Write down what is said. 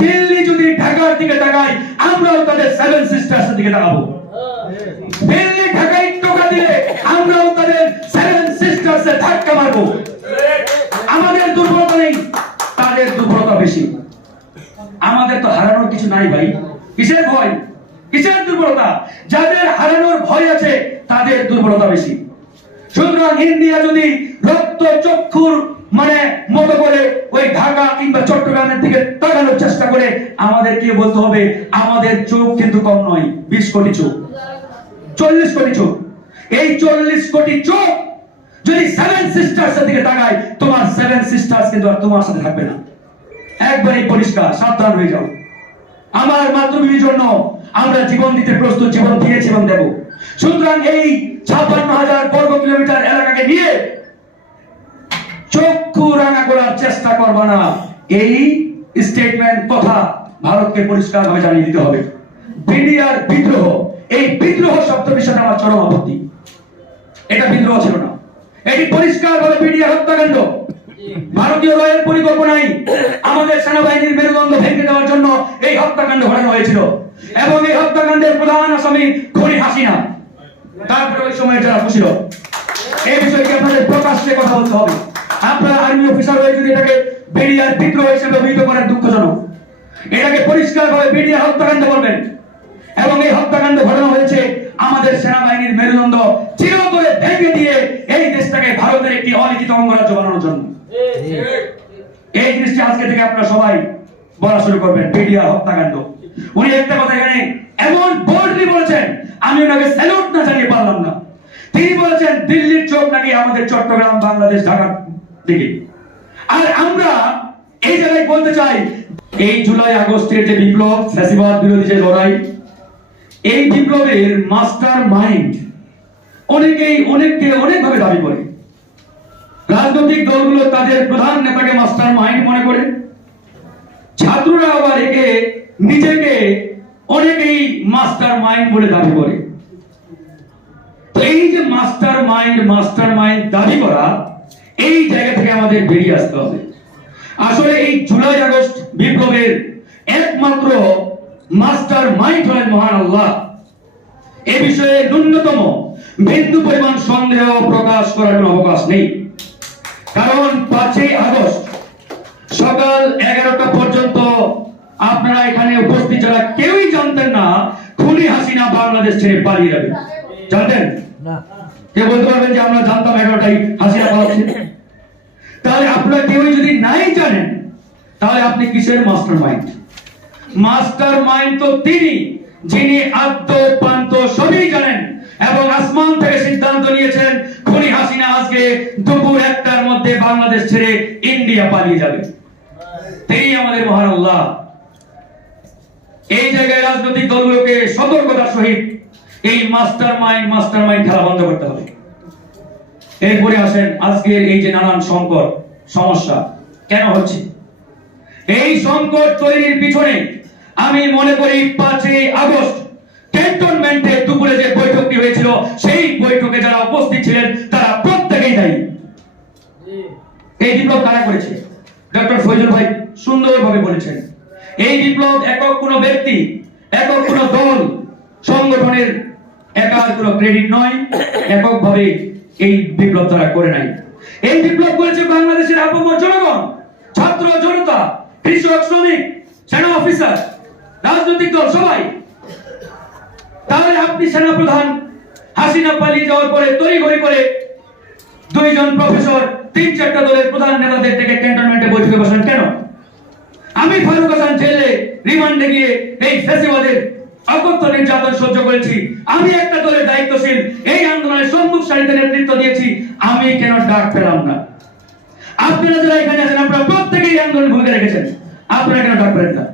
দিল্লি যদি ঢাকার দিকে তাকায়, আমরাও তাদের সেভেন সিস্টার্স দিকে তাকাবো। দিল্লি ঢাকায় টোকা দিলে আমরাও তাদের সেভেন সিস্টার্স এর ধাক্কা মারবো। আমাদের দুর্বলতা নেই, তাদের দুর্বলতা বেশি। আমাদের তো হারানোর কিছু নাই ভাই, কিসের ভয়, কিসের দুর্বলতা? যাদের হারানোর ভয় আছে তাদের দুর্বলতা বেশি। সুতরাং ইন্ডিয়া যদি রক্ত চক্ষুর মতো করে ওই ঢাকা কিংবা চট্টগ্রামের দিকে তাকানোর চেষ্টা করে, আমাদেরকে বলতে হবে আমাদের চোখ কিন্তু কম নয়, 20 কোটি চোখ, 40 কোটি চোখ। এই 40 কোটি চোখ যদি সেভেন সিস্টার্স এর দিকে তাকায়, তোমার সেভেন সিস্টার্স কিন্তু আর তোমার সাথে থাকবে না। একবারই পরিষ্কার, সাবধান হয়ে যাও। আমার মাতৃভূমির জন্য আমরা জীবন দিতে প্রস্তুত, জীবন দিয়েছি এবং দেব। সুতরাং এই 56,000 বর্গ কিলোমিটার এলাকাকে নিয়ে চক্ষু রাঙা করার চেষ্টা করবা না। এই স্টেটমেন্ট কথা ভারতকে পরিষ্কারভাবে জানিয়ে দিতে হবে। বিডিআর বিদ্রোহ, এই বিদ্রোহ শব্দ বিষয়টা আমার চরম আপত্তি। এটা বিদ্রোহ ছিল না, এটি পরিষ্কারভাবে বিডিআর হত্যাকাণ্ড। ভারতীয় রয়ের পরিকল্পনায় আমাদের সেনাবাহিনীর মেরুদণ্ড ভেঙে দেওয়ার জন্য এই হত্যাকাণ্ড ঘটানো হয়েছিল এবং এই হত্যাকাণ্ডের প্রধান আসামি খুনি হাসিনা। তারপরে ওই সময় যারা খুশি, এই বিষয়টি আপনাদের প্রকাশ্যে কথা বলতে হবে। আপনারা আর্মি অফিসার হয়ে যদি এটাকে বিডিআর বিদ্রোহ হিসেবে অভিহিত করেন, দুঃখজনক। এটাকে পরিষ্কারভাবে বিডিআর হত্যাকাণ্ড বলবেন। এবং এই হত্যাকাণ্ড ঘটানো হয়েছে আমাদের সেনাবাহিনীর মেরুদণ্ড চিরতরে ভেঙে দিয়ে এই দেশটাকে ভারতের একটি অলিখিত অঙ্গরাজ্য বানানোর জন্য। এই জিনিসটি আজকে থেকে আপনারা সবাই বলা শুরু করবেন, বিডিআর হত্যাকাণ্ড। উনি একটা কথা এখানে এমন বোল্ডলি বলেছেন, আমি ওনাকে স্যালুট না জানিয়ে পারলাম না। তিনি বলেছেন দিল্লির চোখ নাকি আমাদের চট্টগ্রাম, বাংলাদেশ, ঢাকার দিকে। আর আমরা এই জায়গায় বলতে চাই, এই জুলাই আগস্টের যে বিপ্লব, ফ্যাসিবাদ বিরোধী যে লড়াই, এই বিপ্লবের মাস্টার মাইন্ড অনেকেই অনেকভাবে দাবি করে। রাজনৈতিক দলগুলো তাদের প্রধান নেতাকে মাস্টার মাইন্ড মনে করে, ছাত্ররা আবার একে নিজেকে অনেকেই মাস্টার মাইন্ড বলে দাবি করে। তো এই যে মাস্টার মাইন্ড দাবি করা, এই জায়গা থেকে আমাদের বেরিয়ে আসতে হবে। আসলে এই জুলাই আগস্ট বিপ্লবের একমাত্র মাস্টার মাইন্ড হলেন মহান আল্লাহ। এ বিষয়ে ন্যূনতম বিন্দু পরিমাণ সন্দেহ প্রকাশ করার কোনো অবকাশ নেই। কারণ 5ই আগস্ট সকাল 11টা পর্যন্ত আপনারা এখানে উপস্থিত যারা কেউই জানতেন না খুনি হাসিনা বাংলাদেশ ছেড়ে পালিয়ে যাবে। জানতেন না? কে বলতে পারবেন যে আমরা জানতাম 11টাই হাসিনা পালাচ্ছে? তাহলে আপনারা কেউই যদি নাই জানেন, তাহলে আপনি কিসের মাস্টার মাইন্ড? মাস্টার মাইন্ড তো তিনি, যিনি আদ্য পান্ত সবই জানেন এবং আসমান থেকে সিদ্ধান্ত নিয়েছেন খুনি হাসিনা আজকে দুপুর 1টার মধ্যে বাংলাদেশ ছেড়ে ইন্ডিয়া পালিয়ে যাবে। তিনি আমাদের মহান আল্লাহ। এই জায়গায় রাজনৈতিক দলগুলোকে সতর্কতার সহিত এই মাস্টার মাইন্ড খেলা বন্ধ করতে হবে। এরপরে আসেন আজকের এই যে নানান সংকট সমস্যা কেন হচ্ছে। এই সংকট তৈরির পিছনে আমি মনে করি 5ই আগস্ট ক্যান্টনমেন্টে দুপুরে যে বৈঠকটি হয়েছিল, সেই বৈঠকে যারা উপস্থিত ছিলেন তারা প্রত্যেকেই দায়ী। এই বিপ্লব কারা করেছে? ডক্টর ফয়জুল ভাই সুন্দরভাবে বলেছেন, এই বিপ্লব একক কোনো ব্যক্তি, একক কোনো দল, সংগঠনের একার কোনো ক্রেডিট নয়, এককভাবে এই বিপ্লব তারা করে নাই। এই বিপ্লব করেছে বাংলাদেশের আপামর জনগণ, ছাত্র জনতা, কৃষক, শ্রমিক, সেনা অফিসার, রাজনৈতিক দল সবাই। তাহলে আপনি সেনা প্রধান হাসিনা পালিয়ে যাওয়ার পরে তড়িঘড়ি করে 2 জন প্রফেসর 3-4টা দলের প্রধান নেতাদের থেকে ক্যান্টনমেন্টে বৈঠকে বসেন কেন? আমি ফারুক হাসান জেলে রিমান্ডে গিয়ে এই ফ্যাসিবাদের অকথ্য নির্যাতন সহ্য করেছি। আমি একটা দলের দায়িত্বশীল, এই আন্দোলনের সম্মুখ সারিতে নেতৃত্ব দিয়েছি, আমি কেন ডাক পেলাম না? আপনারা যারা এখানে আছেন আপনারা প্রত্যেকেই আন্দোলন ভূমিকা রেখেছেন, আপনারা কেন ডাক পেলেন না?